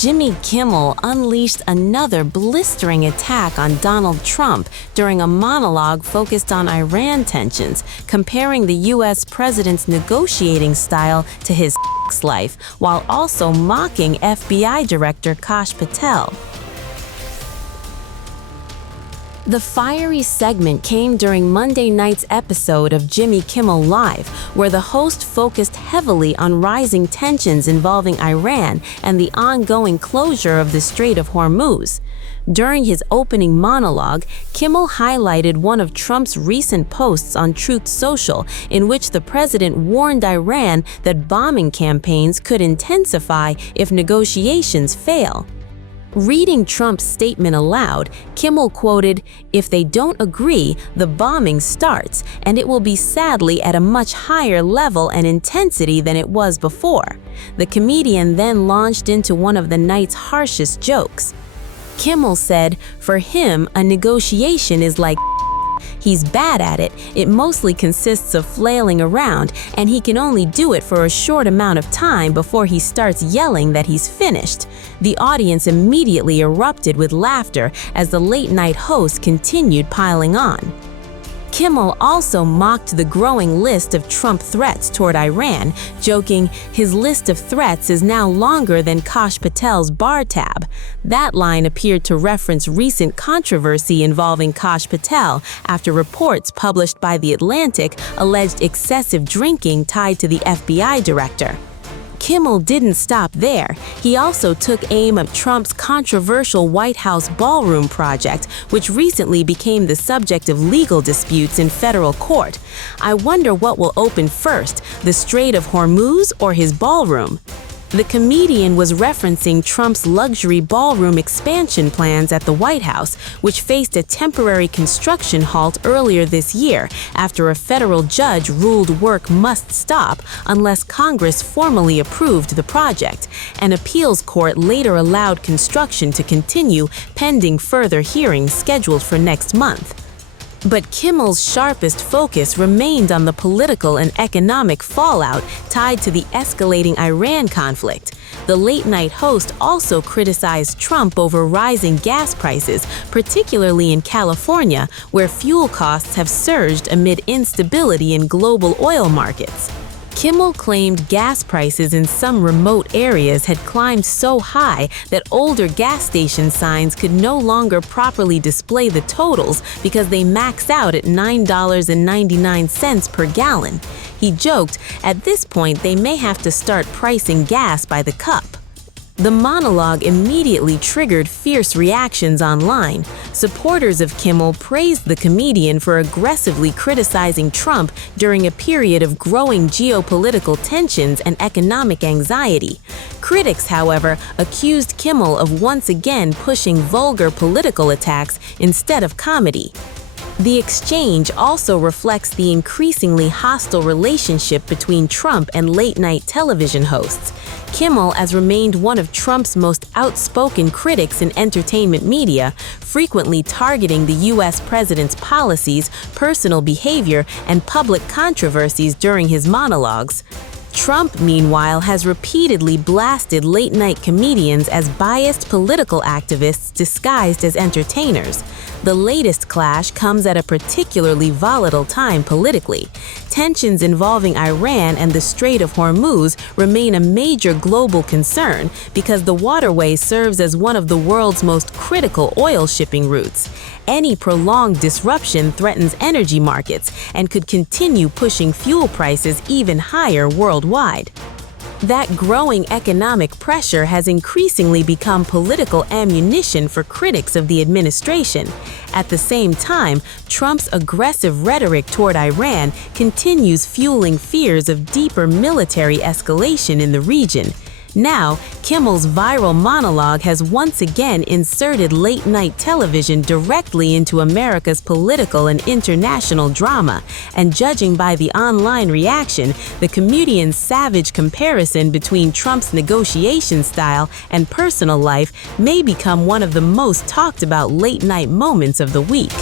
Jimmy Kimmel unleashed another blistering attack on Donald Trump during a monologue focused on Iran tensions, comparing the U.S. president's negotiating style to his life, while also mocking FBI Director Kash Patel. The fiery segment came during Monday night's episode of Jimmy Kimmel Live, where the host focused heavily on rising tensions involving Iran and the ongoing closure of the Strait of Hormuz. During his opening monologue, Kimmel highlighted one of Trump's recent posts on Truth Social, in which the president warned Iran that bombing campaigns could intensify if negotiations fail. Reading Trump's statement aloud, Kimmel quoted, "If they don't agree, the bombing starts, and it will be sadly at a much higher level and intensity than it was before." The comedian then launched into one of the night's harshest jokes. Kimmel said, "For him, a negotiation is like he's bad at it. It mostly consists of flailing around, and he can only do it for a short amount of time before he starts yelling that he's finished." The audience immediately erupted with laughter as the late-night host continued piling on. Kimmel also mocked the growing list of Trump threats toward Iran, joking, "His list of threats is now longer than Kash Patel's bar tab." That line appeared to reference recent controversy involving Kash Patel after reports published by The Atlantic alleged excessive drinking tied to the FBI director. Kimmel didn't stop there. He also took aim at Trump's controversial White House ballroom project, which recently became the subject of legal disputes in federal court. "I wonder what will open first, the Strait of Hormuz or his ballroom?" The comedian was referencing Trump's luxury ballroom expansion plans at the White House, which faced a temporary construction halt earlier this year after a federal judge ruled work must stop unless Congress formally approved the project. An appeals court later allowed construction to continue pending further hearings scheduled for next month. But Kimmel's sharpest focus remained on the political and economic fallout tied to the escalating Iran conflict. The late-night host also criticized Trump over rising gas prices, particularly in California, where fuel costs have surged amid instability in global oil markets. Kimmel claimed gas prices in some remote areas had climbed so high that older gas station signs could no longer properly display the totals because they maxed out at $9.99 per gallon. He joked, "At this point they may have to start pricing gas by the cup." The monologue immediately triggered fierce reactions online. Supporters of Kimmel praised the comedian for aggressively criticizing Trump during a period of growing geopolitical tensions and economic anxiety. Critics, however, accused Kimmel of once again pushing vulgar political attacks instead of comedy. The exchange also reflects the increasingly hostile relationship between Trump and late-night television hosts. Kimmel has remained one of Trump's most outspoken critics in entertainment media, frequently targeting the U.S. president's policies, personal behavior, and public controversies during his monologues. Trump, meanwhile, has repeatedly blasted late-night comedians as biased political activists disguised as entertainers. The latest clash comes at a particularly volatile time politically. Tensions involving Iran and the Strait of Hormuz remain a major global concern because the waterway serves as one of the world's most critical oil shipping routes. Any prolonged disruption threatens energy markets and could continue pushing fuel prices even higher worldwide. That growing economic pressure has increasingly become political ammunition for critics of the administration. At the same time, Trump's aggressive rhetoric toward Iran continues fueling fears of deeper military escalation in the region. Now, Kimmel's viral monologue has once again inserted late-night television directly into America's political and international drama, and judging by the online reaction, the comedian's savage comparison between Trump's negotiation style and personal life may become one of the most talked about late-night moments of the week.